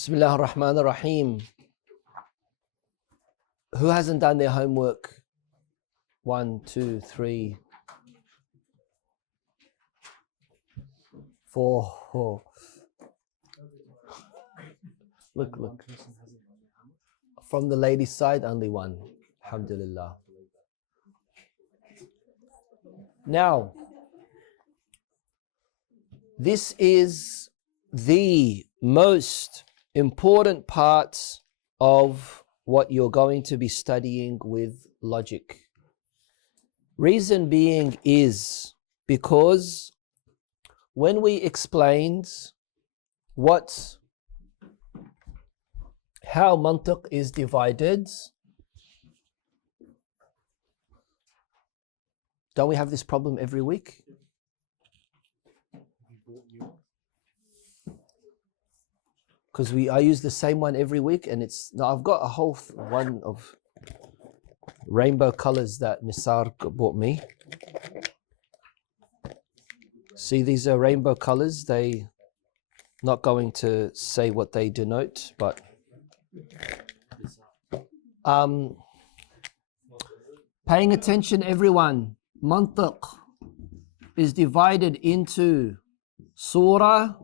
Bismillah ar-Rahman ar-Rahim. Who hasn't done their homework? 1, 2, 3, 4. Look. From the ladies' side, only one. Alhamdulillah. Now, this is the most important part of what you're going to be studying with logic. Reason being is because when we explained how Mantiq is divided, don't we have this problem every week? Because I use the same one every week, and I've got a whole one of rainbow colors that Nisar bought me. See, these are rainbow colors. They not going to say what they denote, but paying attention, everyone. Mantiq is divided into surah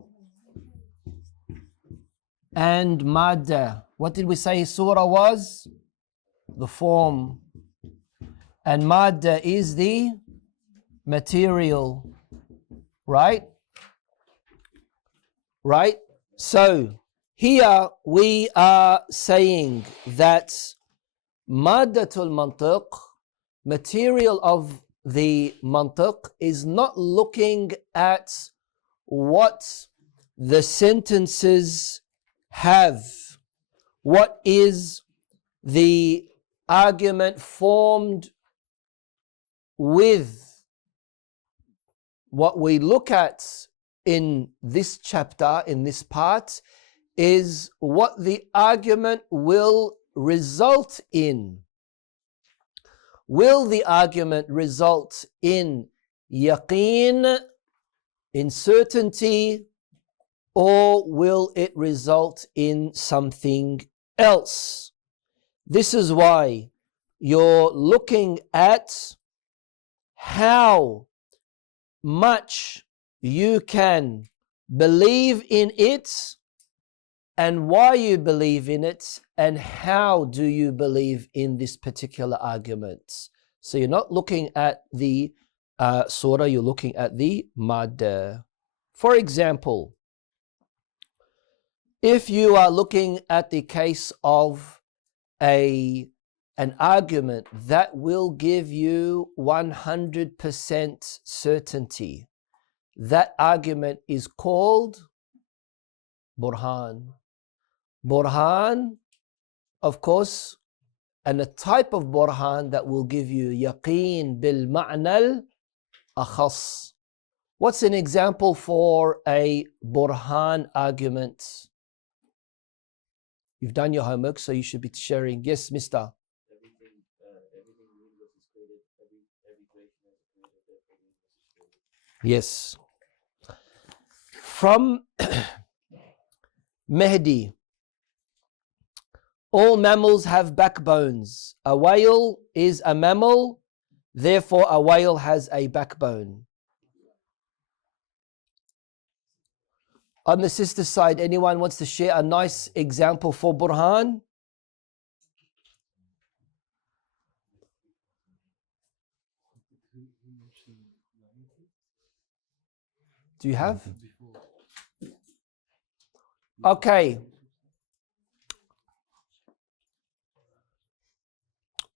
and madda. What did we say surah was? The form. And madda is the material. Right? Right? So here we are saying that maddatul mantiq, material of the mantiq, is not looking at what the sentences have. What is the argument formed with? What we look at in this chapter, in this part, is what the argument will result in. Will the argument result in yaqeen, in certainty, or will it result in something else? This is why you're looking at how much you can believe in it, and why you believe in it, and how do you believe in this particular argument. So you're not looking at the surah, you're looking at the madda. For example, if you are looking at the case of an argument that will give you 100% certainty, that argument is called burhan. Burhan, of course, and a type of burhan that will give you yaqeen bil ma'nal akhas. What's an example for a burhan argument? You've done your homework, so you should be sharing. Yes, mister. Yes. From Mehdi, all mammals have backbones. A whale is a mammal, therefore a whale has a backbone. On the sister side, anyone wants to share a nice example for burhan? Do you have? Okay.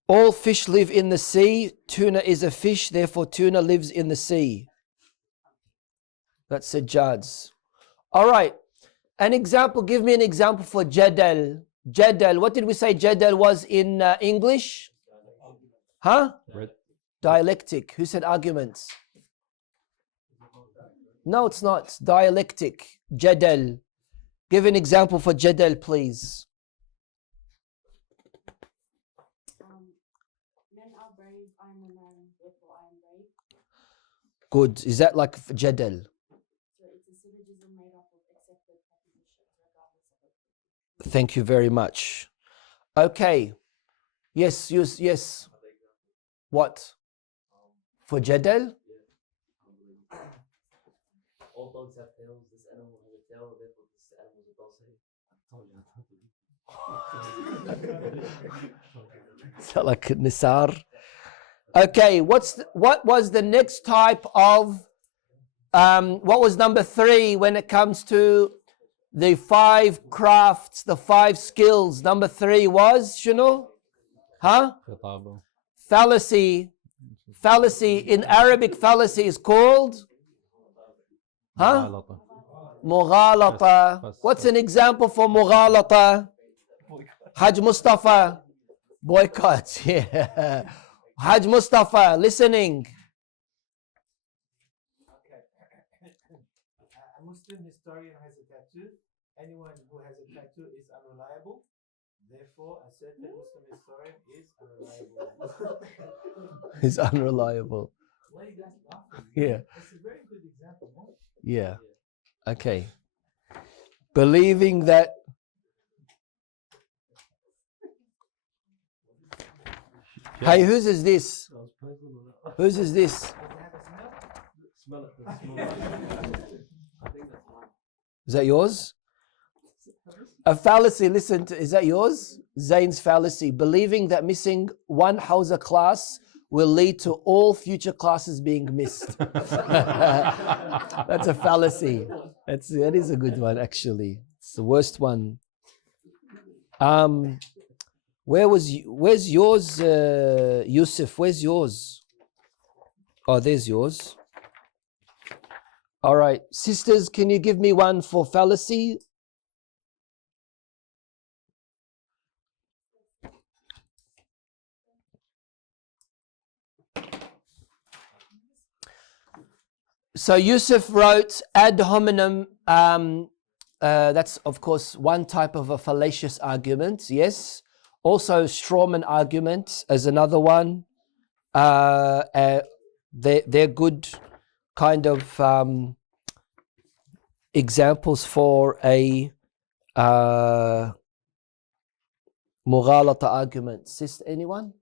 All fish live in the sea. Tuna is a fish, therefore tuna lives in the sea. That's Sajjad's. All right. An example, give me an example for jadal. Jadal, what did we say jadal was in English? Huh? Dialectic. Who said arguments? No, it's not. Dialectic. Jadal. Give an example for jadal, please. Men are brave, I'm a man, therefore I am brave. Good. Is that like jadal? So it's a syllogism made up of accepted propositions regardless of Thank you very much. Okay. Yes, yes. What? For Jadal? All dogs have tails. This animal has a tail. Therefore, this animal is a dog. Sound like Nisar. Okay, what was the next type of what was number 3 when it comes to the 5 crafts, the 5 skills? Number 3 was Shunu? Huh? Fallacy. Fallacy in Arabic, fallacy is called Mughalata. What's an example for Mughalata? Haj Mustafa. Boycott. Yeah. Haj Mustafa, listening. Okay. A Muslim historian has a tattoo. Anyone who has a tattoo is unreliable. Therefore, a certain Muslim historian is unreliable. He's unreliable. Why are you guys laughing? Yeah. It's a very good example, no? Yeah. Okay. Believing that. Hey, whose is this? Whose is this? Does it have a smell? Smell it. I think that's mine. Is that yours? A fallacy, listen to, is that yours? Zayn's fallacy. Believing that missing one Hausa class will lead to all future classes being missed. That's a fallacy. That is a good one, actually. It's the worst one. Where's yours, Yusuf? Where's yours? Oh, there's yours. All right. Sisters, can you give me one for fallacy? So Yusuf wrote ad hominem. That's of course one type of a fallacious argument. Yes. Also strawman argument as another one. They're good kind of examples for a mughalata argument. Sister, anyone?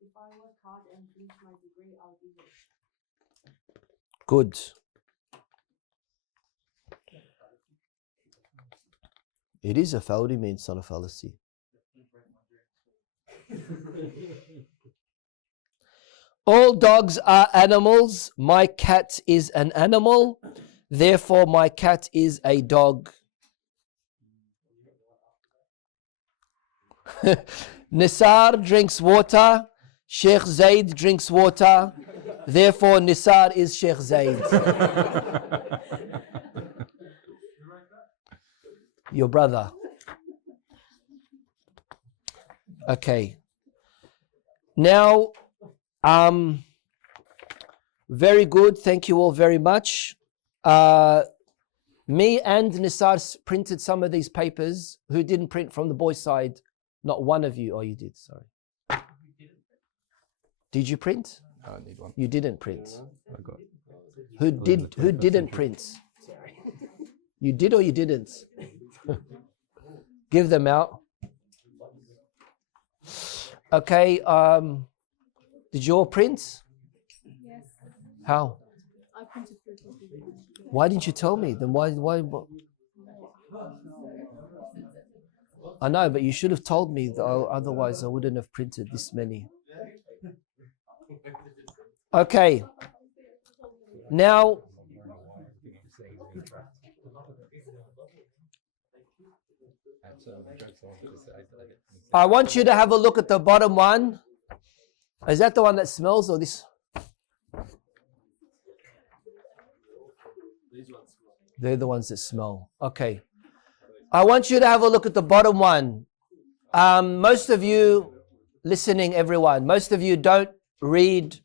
If I work hard and finish my degree, I'll be rich. Good. It is a fallacy, means not a fallacy. All dogs are animals. My cat is an animal. Therefore, my cat is a dog. Nisar drinks water. Sheikh Zaid drinks water. Therefore, Nisar is Sheikh Zaid. Your brother. Okay. Now, very good. Thank you all very much. Me and Nisar printed some of these papers. Who didn't print from the boys' side? Not one of you. Oh, you did. Sorry. Did you print? I need one. You didn't print. I got. Who did? Who didn't print? You did or you didn't? Give them out. Okay. Did you all print? Yes. How? I printed 3 copies. Why didn't you tell me? Then why? I know, but you should have told me. Otherwise, I wouldn't have printed this many. Okay. Now, I want you to have a look at the bottom one. Is that the one that smells or this? They're the ones that smell. Okay. I want you to have a look at the bottom one. Most of you listening, everyone, most of you don't read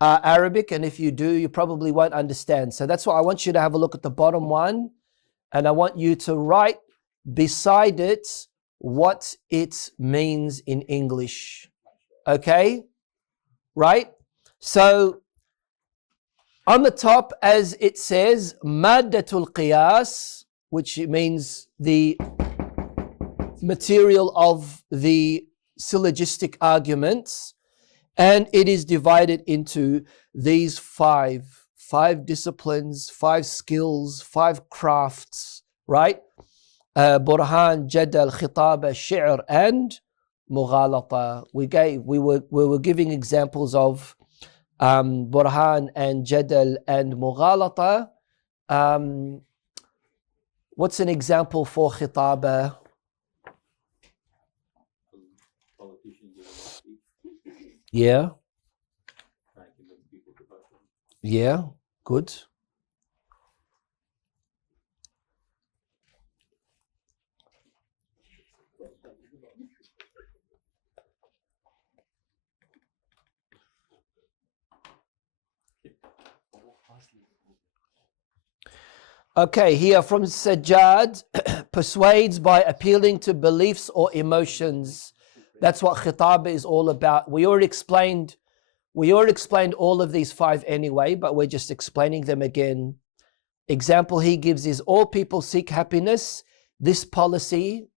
Arabic, and if you do, you probably won't understand. So that's why I want you to have a look at the bottom one, and I want you to write beside it what it means in English. Okay? Right? So on the top, as it says, Maddatul Qiyas, which means the material of the syllogistic arguments, and it is divided into these five disciplines, 5 skills, 5 crafts, right? Burhan, Jadal, Khitaba, Shi'r, and Mughalata. We were giving examples of Burhan and Jadal and Mughalata. What's an example for Khitaba? Yeah. Yeah, good. Okay, here from Sajjad, persuades by appealing to beliefs or emotions. That's what khitaba is all about. We already explained all of these 5 anyway, but we're just explaining them again. Example he gives is all people seek happiness. This policy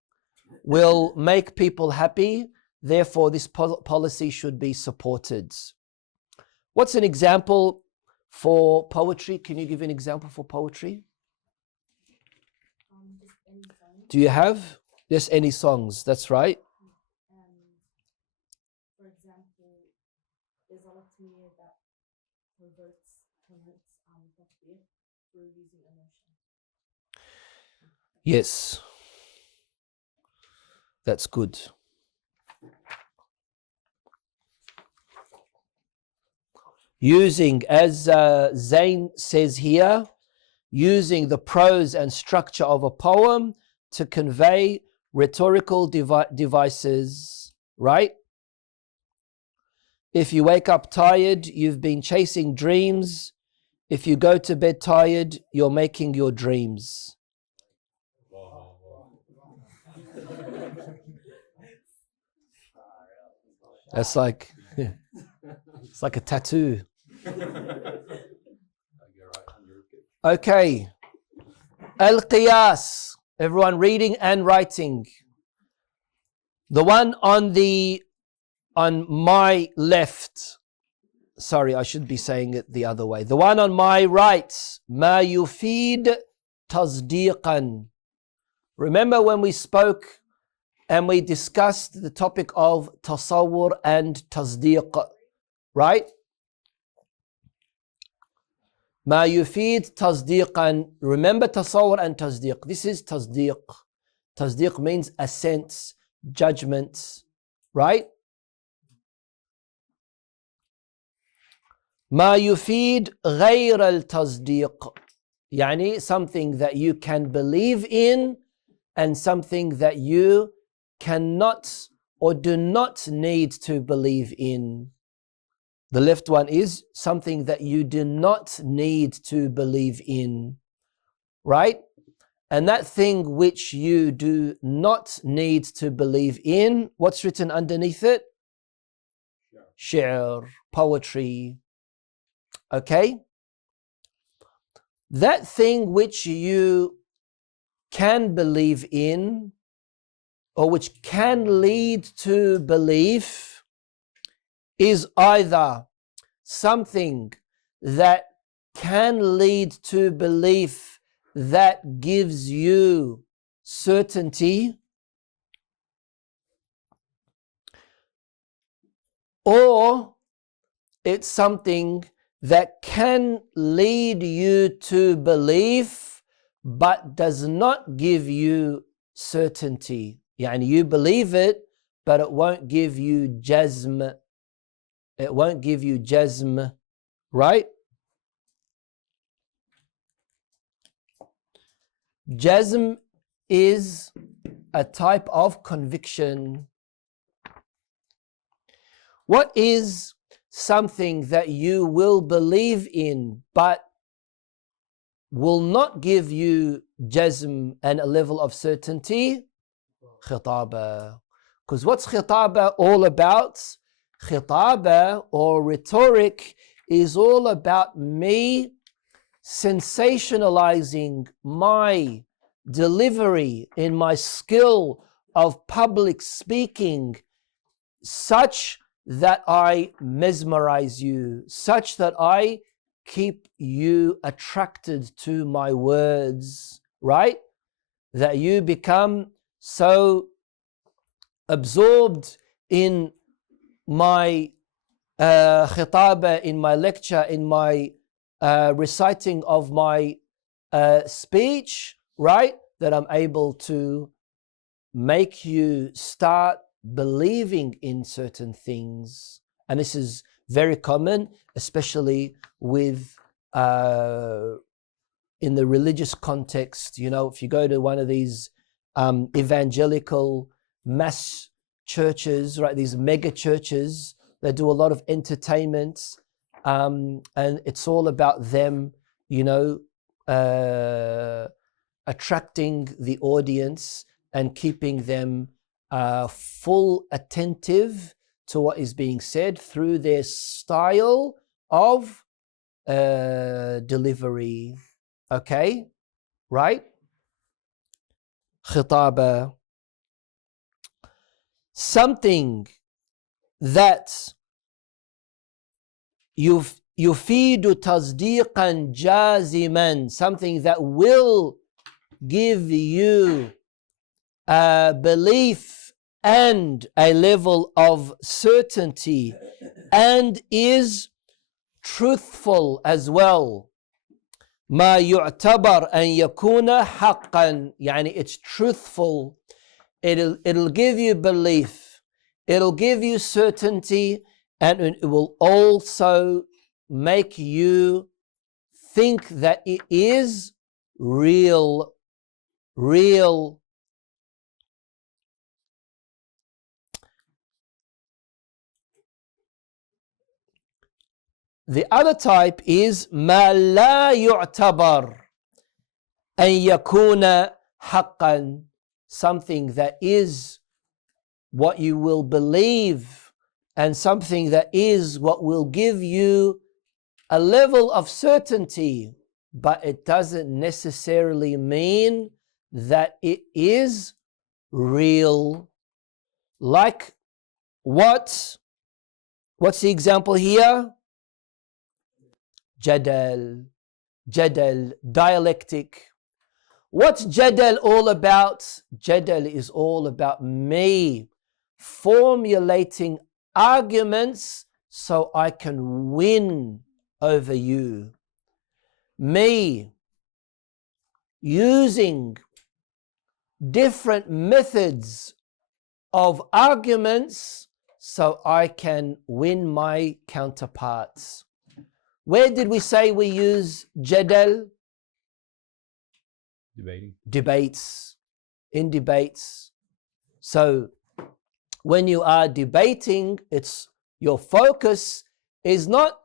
will make people happy. Therefore, this policy should be supported. What's an example for poetry? Can you give an example for poetry? Just any song. Do you have? Just any songs, that's right. For example, there's a lot here that converts takbir through using emotion. Yes. That's good. Using, as Zain says here, using the prose and structure of a poem to convey rhetorical devices, right? If you wake up tired, you've been chasing dreams. If you go to bed tired, you're making your dreams. That's like, it's like a tattoo. Okay. Al-Qiyas. Everyone reading and writing. The one on my left. Sorry, I should be saying it the other way. The one on my right. Ma yufid tasdiqan. Remember when we spoke and we discussed the topic of tasawwur and tasdiq, right? Ma yufid tasdiqan. Remember tasawwur and tasdiq. This is tasdiq. Tasdiq means assent, judgment, right? Ma yufid ghayr al-tasdiq. Yani something that you can believe in and something that you cannot or do not need to believe in. The left one is something that you do not need to believe in, right? And that thing which you do not need to believe in, what's written underneath it? Shi'r, poetry. Okay? That thing which you can believe in or which can lead to belief is either something that can lead to belief that gives you certainty, or it's something that can lead you to belief but does not give you certainty. Yani you believe it, but it won't give you jazm. It won't give you jazm, right? Jazm is a type of conviction. What is something that you will believe in but will not give you jazm and a level of certainty? Khitaba. Because what's khitaba all about? Khitaba or rhetoric is all about me sensationalizing my delivery, in my skill of public speaking, such that I mesmerize you, such that I keep you attracted to my words, right? That you become so absorbed in my khitaba, in my lecture, in my reciting of my speech, right? That I'm able to make you start believing in certain things. And this is very common, especially with in the religious context. You know, if you go to one of these evangelical mass churches, right, these mega churches, they do a lot of entertainment, and it's all about them, you know, attracting the audience and keeping them full attentive to what is being said through their style of delivery. Okay, right? Khitaba. Something that يفيد تصديقا جازما, something that will give you a belief and a level of certainty and is truthful as well. ما يعتبر أن يكون حقا, يعني it's truthful. It'll give you belief, it'll give you certainty, and it will also make you think that it is real. The other type is ما لا يعتبر أن يكون حقا, something that is what you will believe and something that is what will give you a level of certainty, but it doesn't necessarily mean that it is real. Like what? What's the example here? Jadal, dialectic. What's Jadal all about? Jadal is all about me formulating arguments so I can win over you. Me using different methods of arguments so I can win my counterparts. Where did we say we use Jadal? Debates. In debates. So when you are debating, it's your focus is not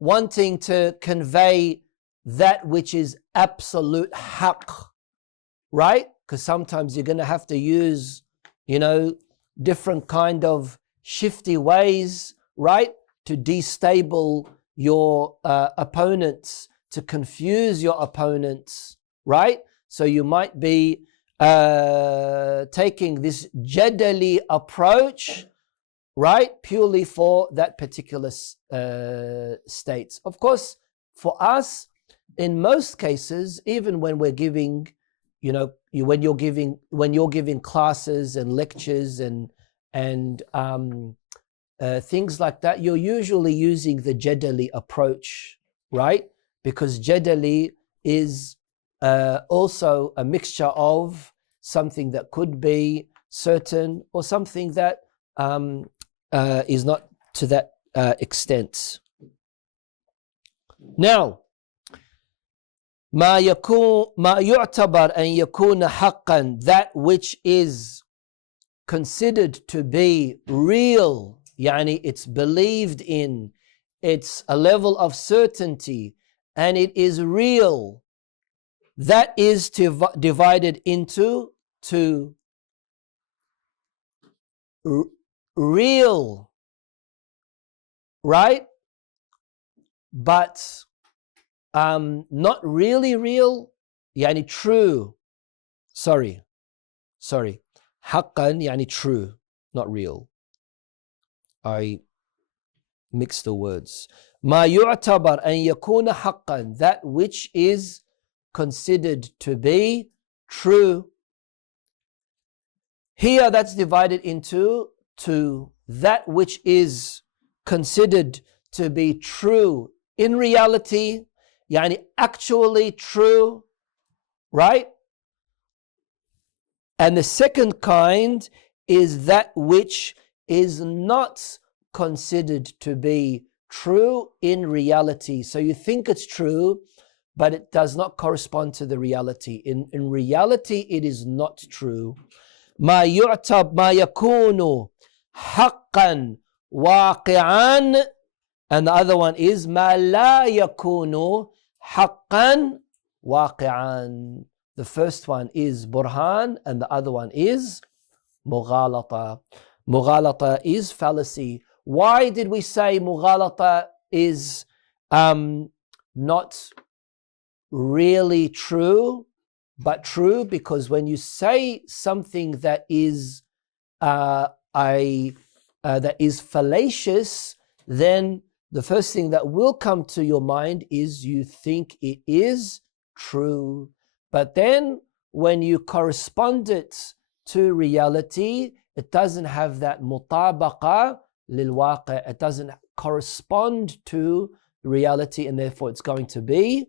wanting to convey that which is absolute haqq, right? Because sometimes you're going to have to use, you know, different kind of shifty ways, right? To destabilize your opponents, to confuse your opponents, right? So you might be taking this jadali approach, right, purely for that particular states. Of course, for us, in most cases, even when we're giving, you know, when you're giving classes and lectures and things like that, you're usually using the jadali approach, right? Because jadali is also a mixture of something that could be certain or something that is not to that extent. Now, ما يعتبر أن يكون حقا, that which is considered to be real, يعني it's believed in, it's a level of certainty, and it is real. That is divided into two. Real, right? But not really real, yani true. Sorry. حقا يعني true, not real. I mixed the words. ما يعتبر أن يكون حقا, that which is considered to be true. Here that's divided into two. That which is considered to be true in reality, يعني actually true, right? And the second kind is that which is not considered to be true in reality. So you think it's true, but it does not correspond to the reality. In reality, it is not true. ما يكون حقا واقعا, and the other one is ما لا يكون حقا واقعا. The first one is burhan and the other one is mughalata. Mughalata is fallacy. Why did we say mughalata is not really true, but true? Because when you say something that is that is fallacious, then the first thing that will come to your mind is you think it is true. But then when you correspond it to reality, it doesn't have that mutabaqa lil-waqi'. It doesn't correspond to reality, and therefore it's going to be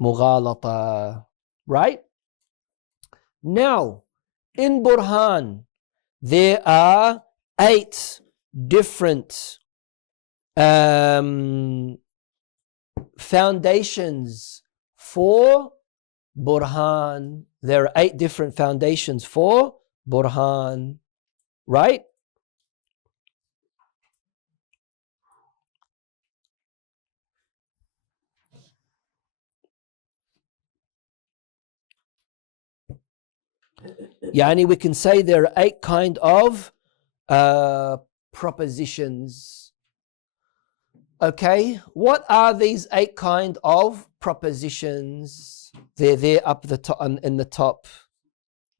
mughalata. Right? Now, in Burhan, there are 8 different foundations for Burhan. There are 8 different foundations for Burhan, right? Yani we can say there are 8 kind of propositions. Okay, what are these 8 kind of propositions? They're there up the top, in the top.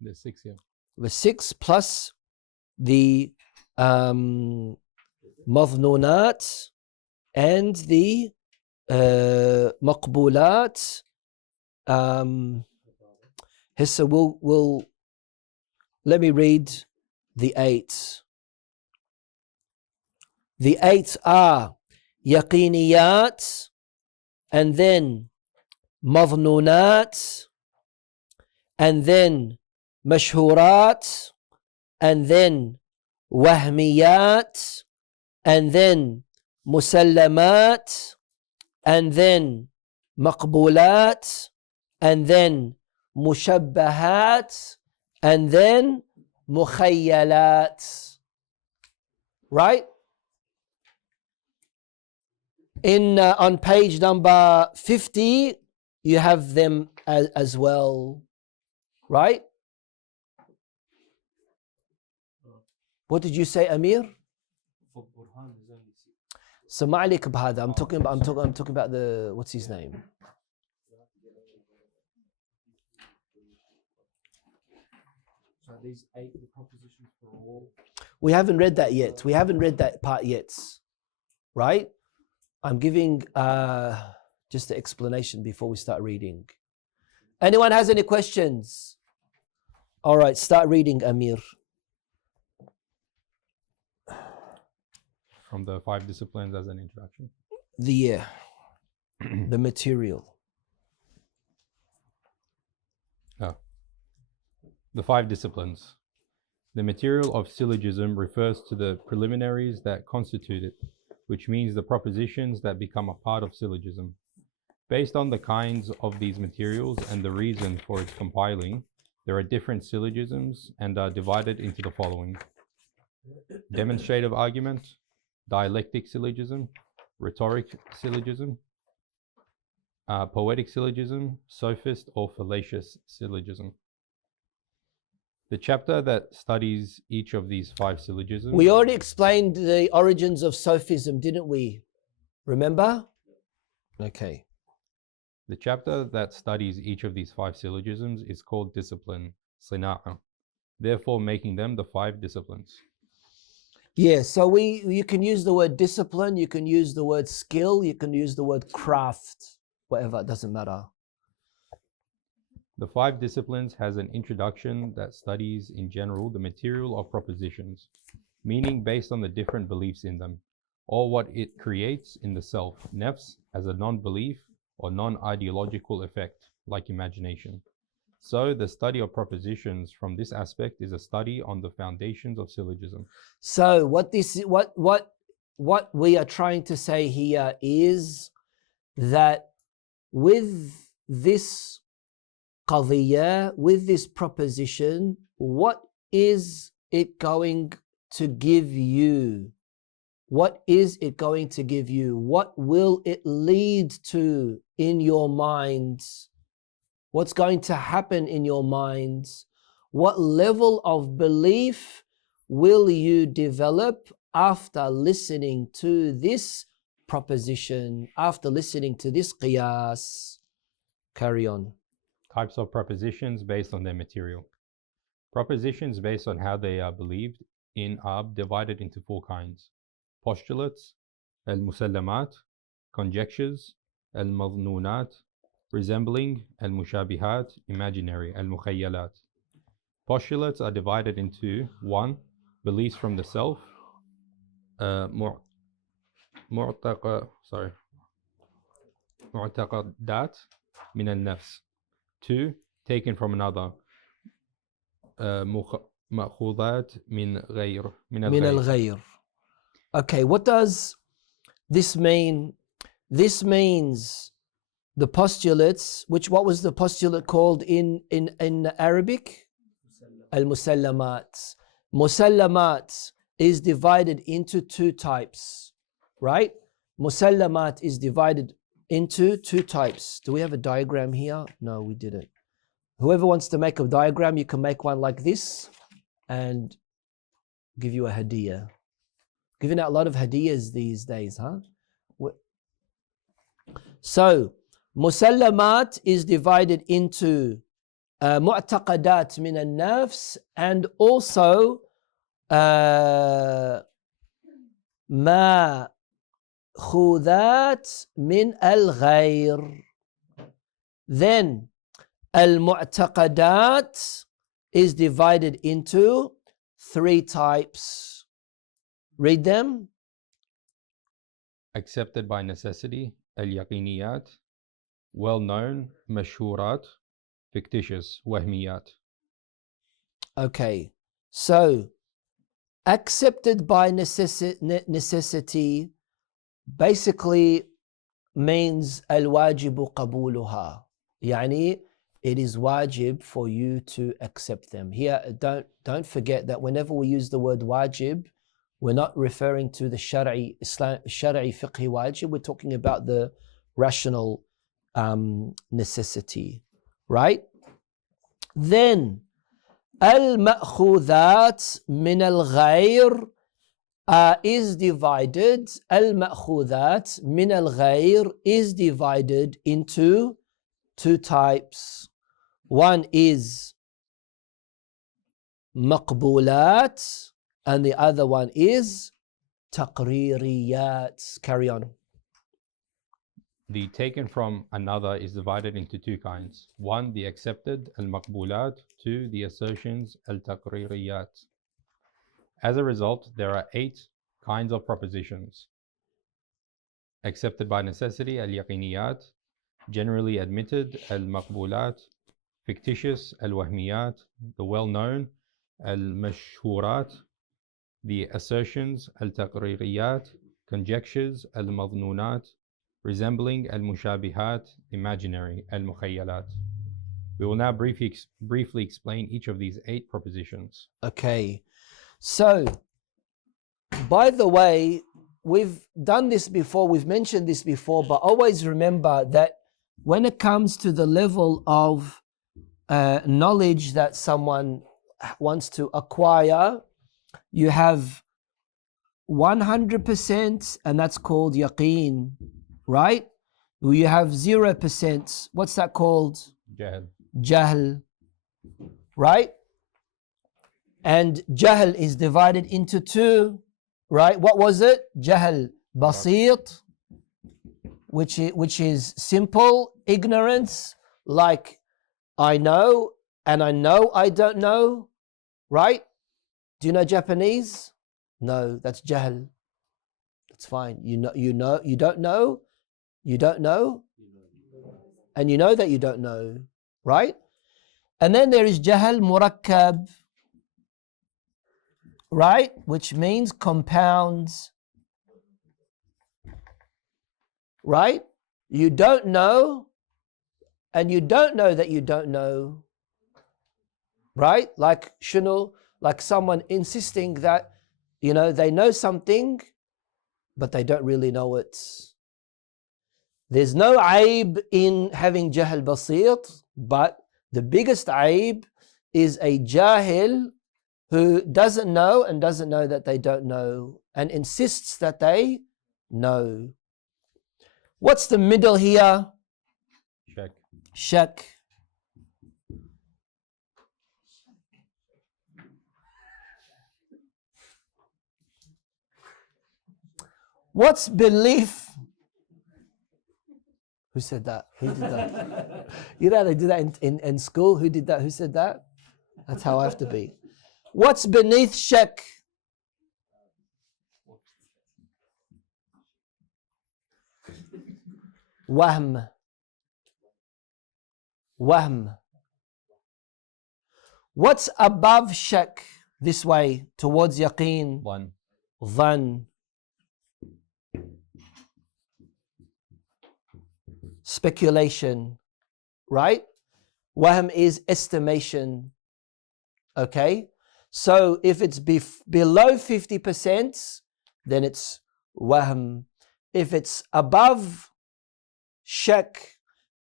There's 6 here. The 6 plus the مظنونات and the مقبولات. So we'll let me read the 8. The 8 are yaqiniyat, and then مظنونات, and then مشهورات, and then وهميات, and then مسلمات, and then مقبولات, and then مشبهات, and then مخيلات. Right? On page number 50, you have them as well. Right? What did you say, Amir? So ما عليك بهذا. I'm talking about the, what's his name? So these 8 the propositions for all. We haven't read that yet. We haven't read that part yet. Right? I'm giving just the explanation before we start reading. Anyone has any questions? All right, start reading, Amir. From the 5 disciplines as an introduction. The material. The 5 disciplines. The material of syllogism refers to the preliminaries that constitute it, which means the propositions that become a part of syllogism. Based on the kinds of these materials and the reason for its compiling, there are different syllogisms and are divided into the following: demonstrative argument, dialectic syllogism, rhetoric syllogism, poetic syllogism, sophist or fallacious syllogism. The chapter that studies each of these 5 syllogisms. We already explained the origins of sophism, didn't we? Remember? Okay. The chapter that studies each of these 5 syllogisms is called discipline, صناعة, therefore making them the 5 disciplines. Yeah, so you can use the word discipline, you can use the word skill, you can use the word craft, whatever, it doesn't matter. The 5 disciplines has an introduction that studies in general the material of propositions, meaning based on the different beliefs in them, or what it creates in the self, nafs, as a non-belief or non-ideological effect, like imagination. So the study of propositions from this aspect is a study on the foundations of syllogism. So what we are trying to say here is that with this qadiyya, with this proposition, what is it going to give you? What is it going to give you? What will it lead to in your minds? What's going to happen in your minds? What level of belief will you develop after listening to this proposition, after listening to this qiyas? Carry on. Types of propositions based on their material. Propositions based on how they are believed in are divided into 4 kinds: postulates, al-musallamat, conjectures, al-madhnunat, resembling, al-mushabihat, imaginary, al-mukhayyalat. Postulates are divided into 1. Beliefs from the self, mu'taqadat min al-nafs. 2. Taken from another, ma'khudat min al-ghayr. Min al-ghayr. Okay, what does this mean? This means the postulates, what was the postulate called in Arabic? Al-musallamat. Musallamat is divided into 2 types, right? Musallamat is divided into 2 types. Do we have a diagram here? No, we didn't. Whoever wants to make a diagram, you can make one like this and give you a hadiyah. Giving out a lot of hadiyahs these days, huh? So, musallamat is divided into mu'taqadat min al-nafs and also ma'khudat min al-ghayr. Then al-mu'taqadat is divided into 3 types. Read them. Accepted by necessity, al-yaqiniyat, well-known, mashhurat, fictitious, wahmiyat. Okay, so accepted by necessity basically means al-wajibu qabuluha. Yani, it is wajib for you to accept them. Here, don't forget that whenever we use the word wajib, we're not referring to the shari'i fiqhi wajib. We're talking about the rational necessity, right? Then al-ma'khudat min al-ghayr is divided. Al-ma'khudat min al-ghayr is divided into 2 types. One is maqbulat and the other one is taqririyat. Carry on. The taken from another is divided into 2 kinds. 1. The accepted, al-maqbulat. 2. The assertions, al-taqririyat. As a result, there are 8 kinds of propositions. Accepted by necessity, al-yaqiniyat. Generally admitted, al-maqbulat. Fictitious, al-wahmiyat. The well-known, al-mashhurat. The assertions, al-taqririyat. Conjectures, al-madhnunat. Resembling, al-mushabihat. Imaginary, al-mukhayyalat. We will now briefly explain each of these 8 propositions. Okay, so by the way, we've done this before, we've mentioned this before, but always remember that when it comes to the level of knowledge that someone wants to acquire, you have 100%, and that's called yaqeen, right? You have 0%. What's that called? Jahl. Jahl. Right? And Jahl is divided into two. Right? What was it? Jahl basit, which is simple ignorance, like I know and I know I don't know. Right? Do you know Japanese? No, that's Jahl. That's fine. You know, you don't know, you don't know, and you know that you don't know, right? And then there is Jahl Murakkab, right? Which means compounds, right? You don't know, and you don't know that you don't know, right? Like shunu, like someone insisting that, you know, they know something, but they don't really know it. There's no aib in having jahl basit, but the biggest aib is a jahil who doesn't know and doesn't know that they don't know and insists that they know. What's the middle here? Shak. Shak. What's belief? Who said that? Who did that? You know, they do that in school. Who did that? Who said that? That's how I have to be. What's beneath shak? Wahm. Wahm. What's above shak? This way, towards yaqeen. One. Dhan. Speculation, right? Wahm is estimation. Okay, so if it's below 50%, then it's wahm. If it's above shak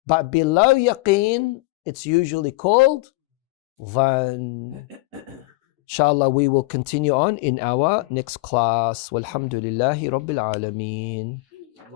but below yaqeen, it's usually called dhan. Inshallah, we will continue on in our next class. Walhamdulillahi Rabbil Alameen.